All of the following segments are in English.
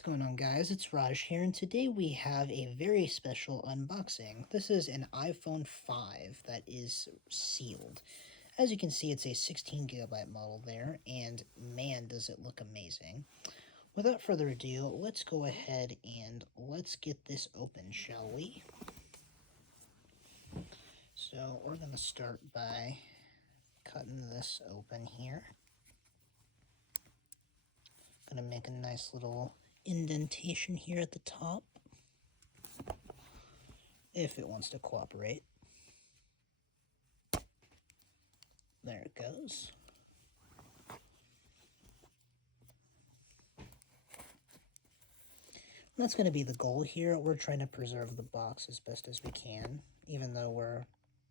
what's going on, guys? It's Raj here, and today we have a very special unboxing. This is an iPhone 5 that is sealed. As you can see, it's a 16GB model there, and man, does it look amazing. Without further ado, let's go ahead and let's get this open, shall we? So we're going to start by cutting this open here. Gonna make a nice little indentation here at the top, if it wants to cooperate. There it goes. That's going to be the goal here. We're trying to preserve the box as best as we can, even though we're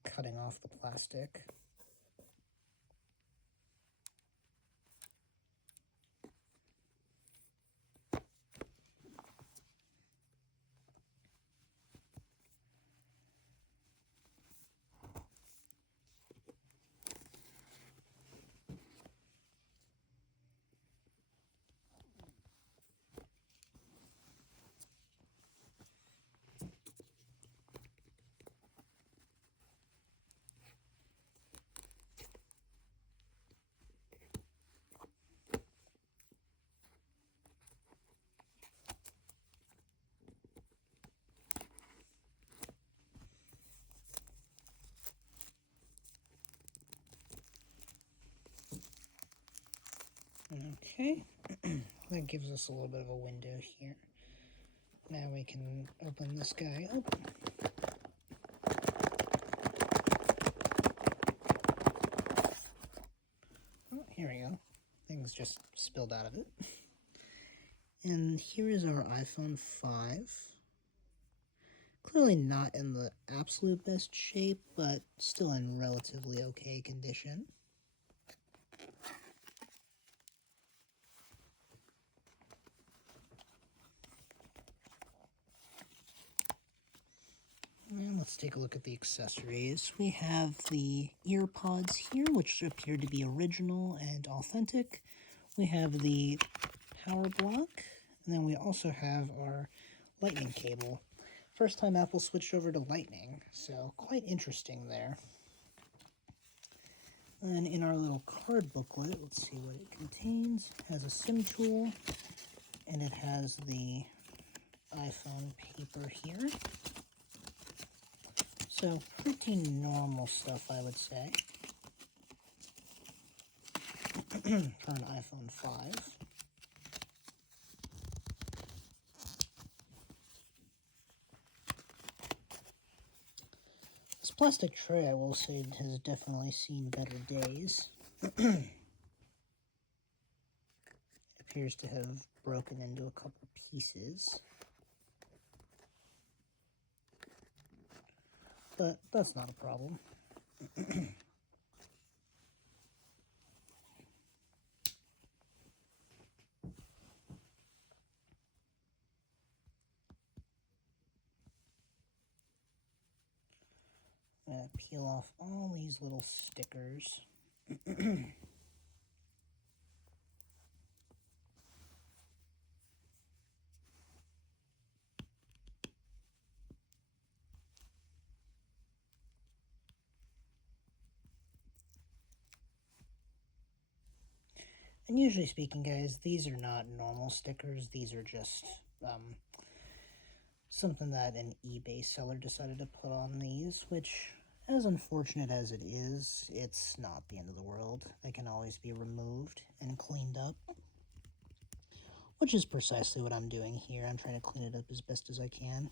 cutting off the plastic. Okay, that gives us a little bit of a window here. Now we can open this guy open. Oh, here we go. Things just spilled out of it. And here is our iPhone 5. Clearly not in the absolute best shape, but still in relatively okay condition. And let's take a look at the accessories. We have the ear pods here, which appear to be original and authentic. We have the power block, and then we also have our lightning cable. First time Apple switched over to lightning, so quite interesting there. And in our little card booklet, let's see what it contains. It has a SIM tool, and it has the iPhone paper here. So, pretty normal stuff, I would say, for an iPhone 5. This plastic tray, I will say, has definitely seen better days. Appears to have broken into a couple pieces. But that's not a problem. I'm going to peel off all these little stickers. And usually speaking, guys, these are not normal stickers. These are just something that an eBay seller decided to put on these, which, as unfortunate as it is, it's not the end of the world. They can always be removed and cleaned up, which is precisely what I'm doing here. I'm trying to clean it up as best as I can.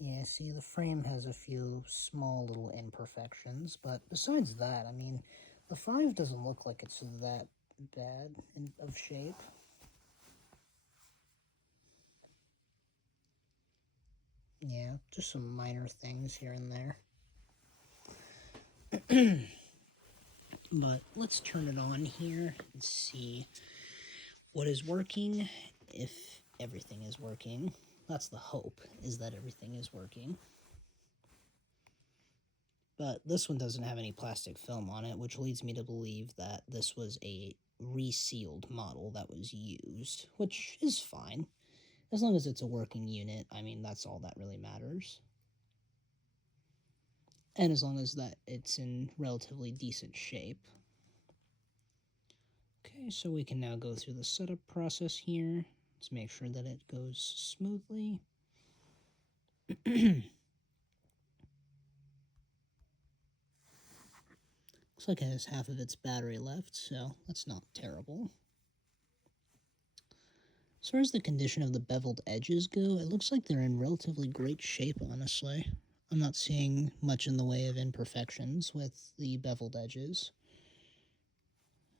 Yeah, see, the frame has a few small little imperfections, but besides that, I mean, the 5 doesn't look like it's that bad of shape. Yeah, just some minor things here and there. But let's turn it on here and see what is working, if everything is working. That's the hope, is that everything is working. But this one doesn't have any plastic film on it, which leads me to believe that this was a resealed model that was used, which is fine. As long as it's a working unit, I mean, that's all that really matters. And as long as that it's in relatively decent shape. Okay, so we can now go through the setup process here. Let's make sure that it goes smoothly. Looks like it has half of its battery left, so that's not terrible. As far as the condition of the beveled edges go, it looks like they're in relatively great shape, honestly. I'm not seeing much in the way of imperfections with the beveled edges.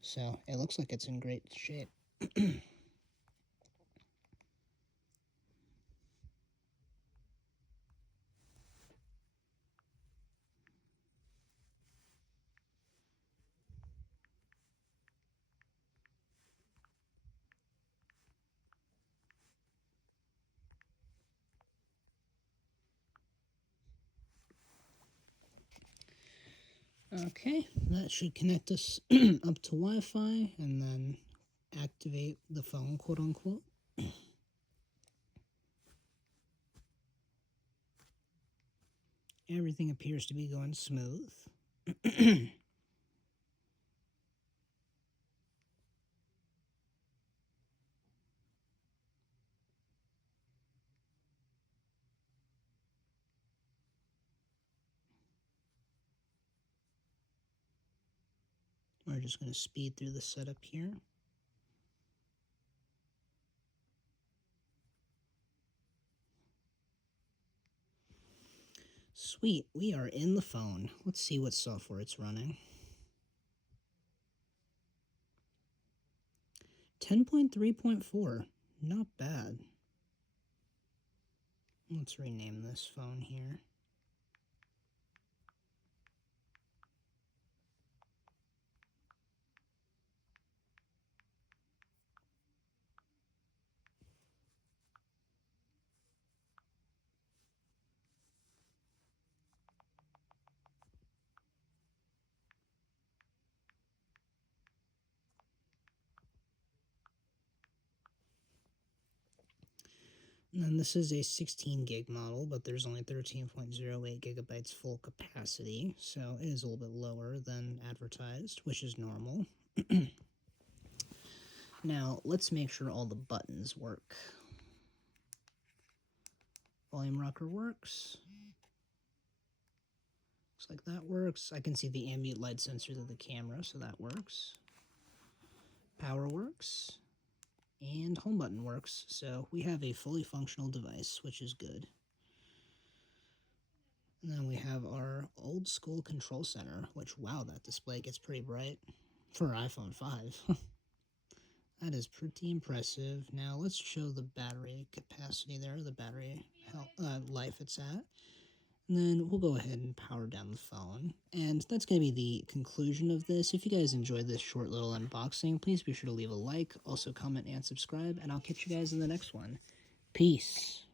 So it looks like it's in great shape. Okay, that should connect us up to Wi-Fi and then activate the phone, quote unquote. Everything appears to be going smooth. We're just going to speed through the setup here. Sweet, we are in the phone. Let's see what software it's running. 10.3.4, not bad. Let's rename this phone here. And then this is a 16 gig model, but there's only 13.08 gigabytes full capacity, so it is a little bit lower than advertised, which is normal. Now, let's make sure all the buttons work. Volume rocker works. Looks like that works. I can see the ambient light sensor to the camera, so that works. Power works. And home button works, so we have a fully functional device, which is good. And then we have our old school control center, which, wow, that display gets pretty bright for an iPhone 5. That is pretty impressive. Now let's show the battery capacity there, the battery life it's at. And then we'll go ahead and power down the phone. And that's going to be the conclusion of this. If you guys enjoyed this short little unboxing, please be sure to leave a like, also comment and subscribe, and I'll catch you guys in the next one. Peace.